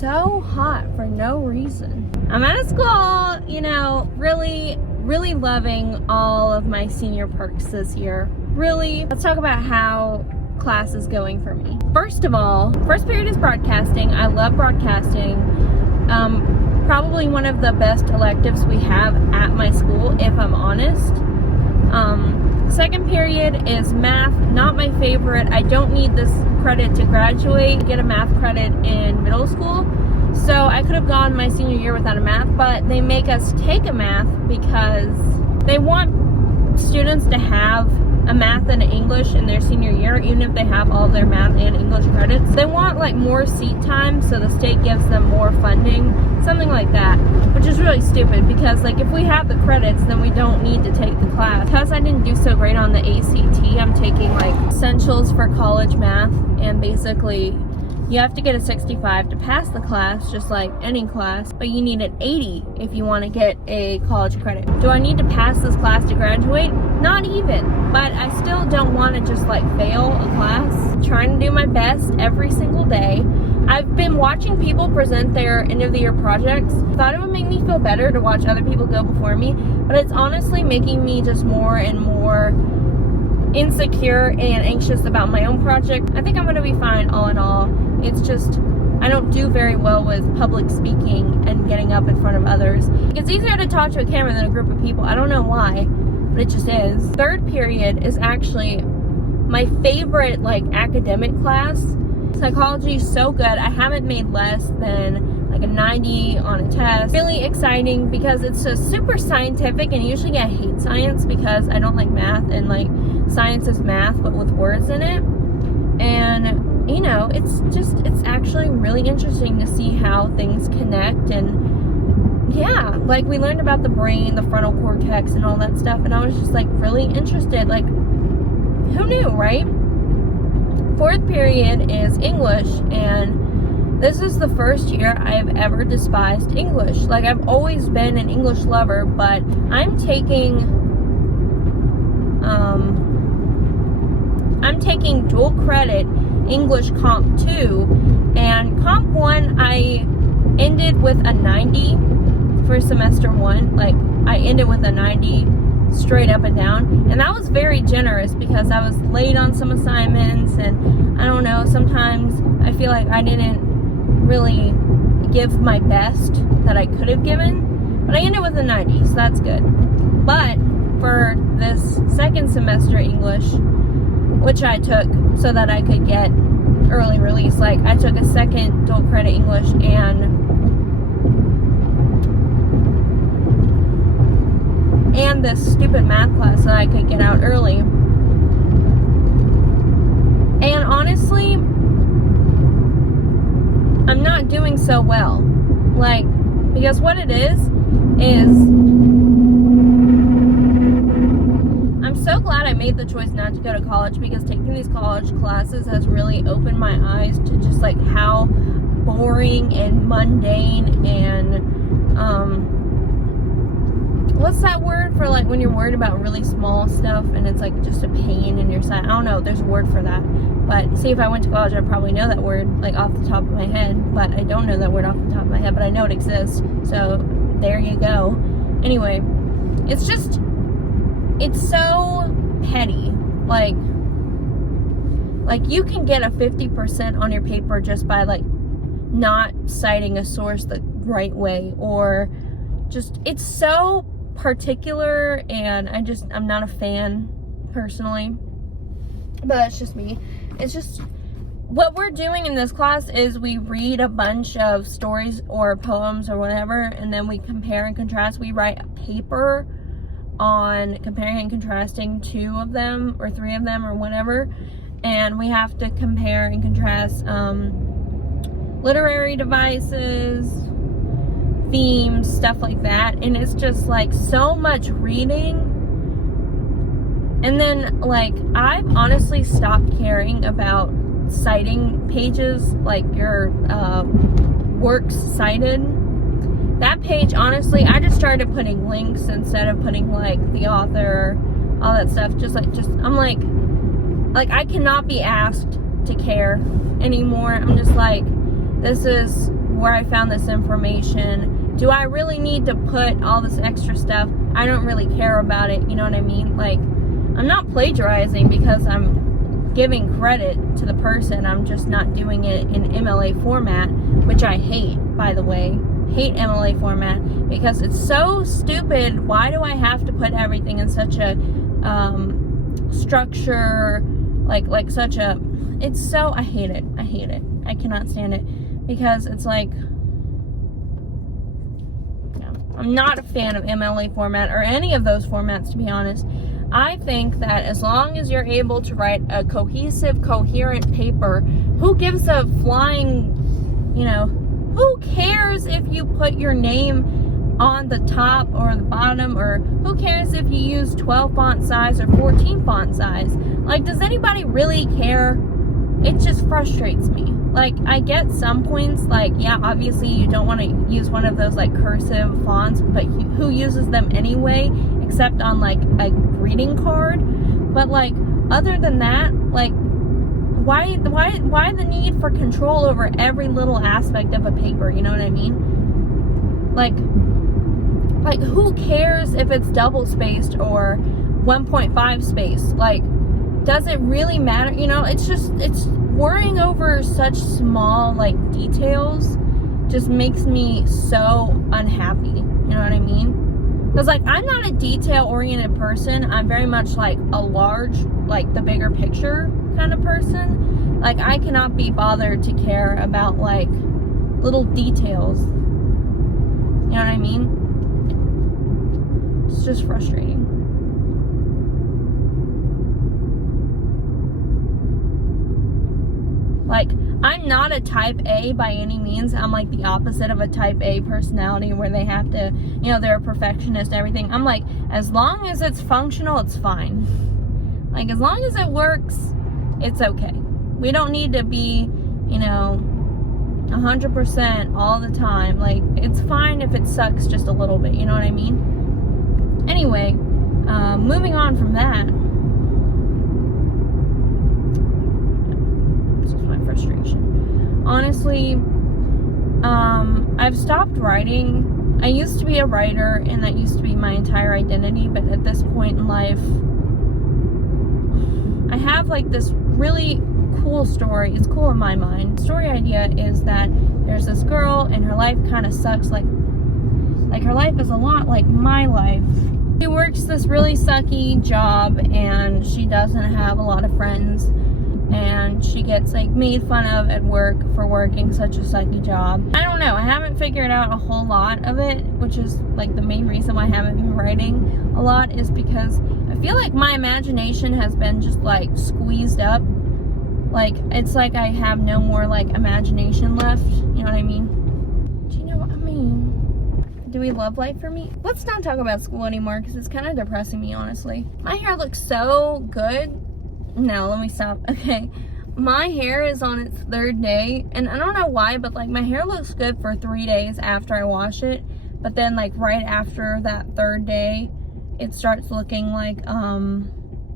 So hot for no reason. I'm out of school, you know, really loving all of my senior perks this year. Really. Let's talk about how class is going for me. First of all, first period is broadcasting. I love broadcasting. Probably one of the best electives we have at my school, if I'm honest. Second period is math, not my favorite. I don't need this credit to graduate, get a math credit in middle school. So I could have gone my senior year without a math, but they make us take a math because they want students to have a math and an English in their senior year, even if they have all their math and English credits. They want like more seat time, so the state gives them more funding, something like that, which is really stupid because like if we have the credits, then we don't need to take the class. Because I didn't do so great on the ACT, I'm taking like essentials for college math, and basically you have to get a 65 to pass the class, just like any class, but you need an 80 if you want to get a college credit. Do I need to pass this class to graduate? Not even, but I still don't want to just like fail a class. I'm trying to do my best every single day. I've been watching people present their end of the year projects. Thought it would make me feel better to watch other people go before me, but it's honestly making me just more and more insecure and anxious about my own project. I think I'm going to be fine all in all. It's just, I don't do very well with public speaking and getting up in front of others. It's easier to talk to a camera than a group of people. I don't know why, but it just is. Third period is actually my favorite like academic class. Psychology is so good. I haven't made less than like a 90 on a test. Really exciting because it's just super scientific, and usually I hate science because I don't like math, and like science is math but with words in it. And you know, it's actually really interesting to see how things connect. And yeah, like we learned about the brain, the frontal cortex and all that stuff, and I was just like really interested. Like, who knew, right? Fourth period is English, and this is the first year I've ever despised English. Like, I've always been an English lover, but I'm taking dual credit English Comp 2, and Comp 1 I ended with a 90 for semester 1. Like, I ended with a 90 straight up and down, and that was very generous because I was late on some assignments, and I don't know, sometimes I feel like I didn't really give my best that I could have given, but I ended with a 90, so that's good. But for this second semester English, which I took so that I could get early release, like I took a second dual credit English and this stupid math class that I could get out early. And honestly, I'm not doing so well. Like, because what it is I'm so glad I made the choice not to go to college, because taking these college classes has really opened my eyes to just like how boring and mundane and what's that word for like when you're worried about really small stuff and it's like just a pain in your side? I don't know, there's a word for that. But see, if I went to college, I'd probably know that word like off the top of my head, but I don't know that word off the top of my head, but I know it exists. So there you go. Anyway, it's just, it's so petty. Like you can get a 50% on your paper just by like not citing a source the right way, or just, it's so particular, and I'm not a fan personally, but that's just me. It's just, what we're doing in this class is we read a bunch of stories or poems or whatever, and then we compare and contrast. We write a paper on comparing and contrasting 2 of them or 3 of them or whatever, and we have to compare and contrast literary devices, themes, stuff like that. And it's just like so much reading. And then like I've honestly stopped caring about citing pages, like your works cited. That page, honestly, I just started putting links instead of putting like the author, all that stuff. I'm like I cannot be asked to care anymore. I'm just like, this is where I found this information. Do I really need to put all this extra stuff? I don't really care about it, you know what I mean? Like, I'm not plagiarizing because I'm giving credit to the person. I'm just not doing it in MLA format, which I hate, by the way. Hate MLA format because it's so stupid. Why do I have to put everything in such a structure, like such a, it's so, I hate it. I cannot stand it because it's like, no, I'm not a fan of MLA format or any of those formats, to be honest. I think that as long as you're able to write a cohesive, coherent paper, who gives a flying, you know, who cares if you put your name on the top or the bottom, or who cares if you use 12 font size or 14 font size? Like, does anybody really care? It just frustrates me. Like, I get some points, like, yeah, obviously you don't want to use one of those like cursive fonts, but who uses them anyway, except on like a greeting card? But like, other than that, like, why the need for control over every little aspect of a paper, you know what I mean? Like who cares if it's double spaced or 1.5 space? Like, does it really matter? You know, it's worrying over such small like details just makes me so unhappy, you know what I mean? Because like, I'm not a detail oriented person. I'm very much like a large, like the bigger picture kind of person. Like, I cannot be bothered to care about like little details, you know what I mean? It's just frustrating. Like, I'm not a type A by any means. I'm like the opposite of a type A personality where they have to, you know, they're a perfectionist and everything. I'm like, as long as it's functional, it's fine. Like, as long as it works, it's okay. We don't need to be, you know, 100% all the time. Like, it's fine if it sucks just a little bit, you know what I mean? Anyway, moving on from that. This is my frustration. Honestly, I've stopped writing. I used to be a writer, and that used to be my entire identity, but at this point in life, I have like this really cool story. It's cool in my mind. The story idea is that there's this girl and her life kind of sucks. Like her life is a lot like my life. She works this really sucky job and she doesn't have a lot of friends, and she gets like made fun of at work for working such a sucky job. I don't know, I haven't figured out a whole lot of it, which is like the main reason why I haven't been writing a lot, is because I feel like my imagination has been just like squeezed up. Like, it's like I have no more like imagination left, you know what I mean? Do you know what I mean? Do we love life for me? Let's not talk about school anymore because it's kind of depressing me, honestly. My hair looks so good. No, let me stop. Okay, my hair is on its 3rd day, and I don't know why, but like my hair looks good for 3 days after I wash it, but then like right after that 3rd day, it starts looking like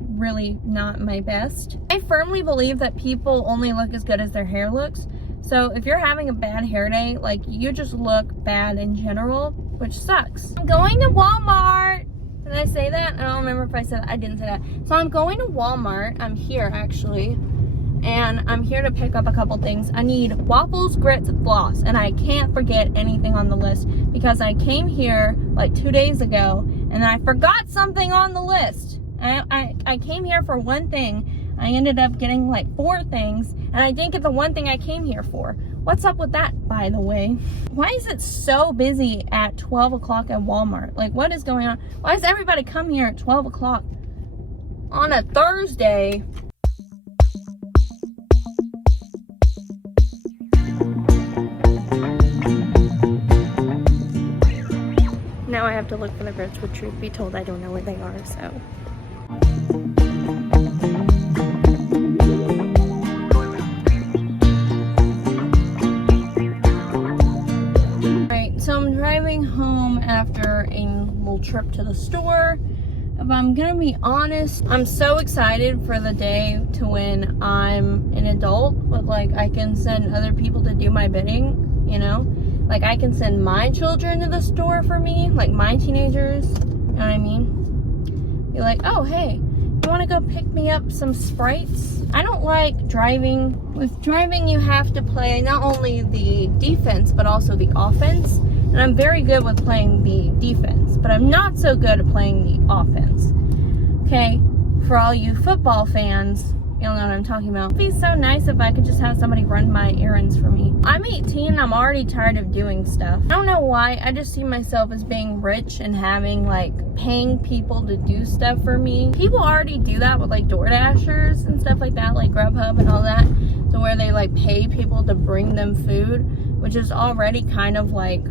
really not my best. I firmly believe that people only look as good as their hair looks. So if you're having a bad hair day, like, you just look bad in general, which sucks. I'm going to Walmart. Did I say that? I don't remember if I said that. I didn't say that. So I'm going to Walmart. I'm here actually, and I'm here to pick up a couple things. I need waffles, grits, floss, and I can't forget anything on the list because I came here like 2 days ago and then I forgot something on the list. I came here for one thing. I ended up getting like 4 things, And I didn't get the one thing I came here for. What's up with that, by the way? Why is it so busy at 12 o'clock at Walmart? Like, what is going on? Why does everybody come here at 12 o'clock on a Thursday? Now I have to look for the goats, but truth be told, I don't know where they are, so. Alright, so I'm driving home after a little trip to the store. If I'm gonna be honest, I'm so excited for the day to when I'm an adult, but like I can send other people to do my bidding, you know? Like, I can send my children to the store for me, like my teenagers, you know what I mean? Be like, oh, hey, you want to go pick me up some Sprites? I don't like driving. With driving, you have to play not only the defense, but also the offense. And I'm very good with playing the defense, but I'm not so good at playing the offense. Okay, for all you football fans, you'll know what I'm talking about. It'd be so nice if I could just have somebody run my errands for me. I'm 18 and I'm already tired of doing stuff. I don't know why, I just see myself as being rich and having like paying people to do stuff for me. People already do that with like DoorDashers and stuff like that, like Grubhub and all that. So where they like pay people to bring them food, which is already kind of like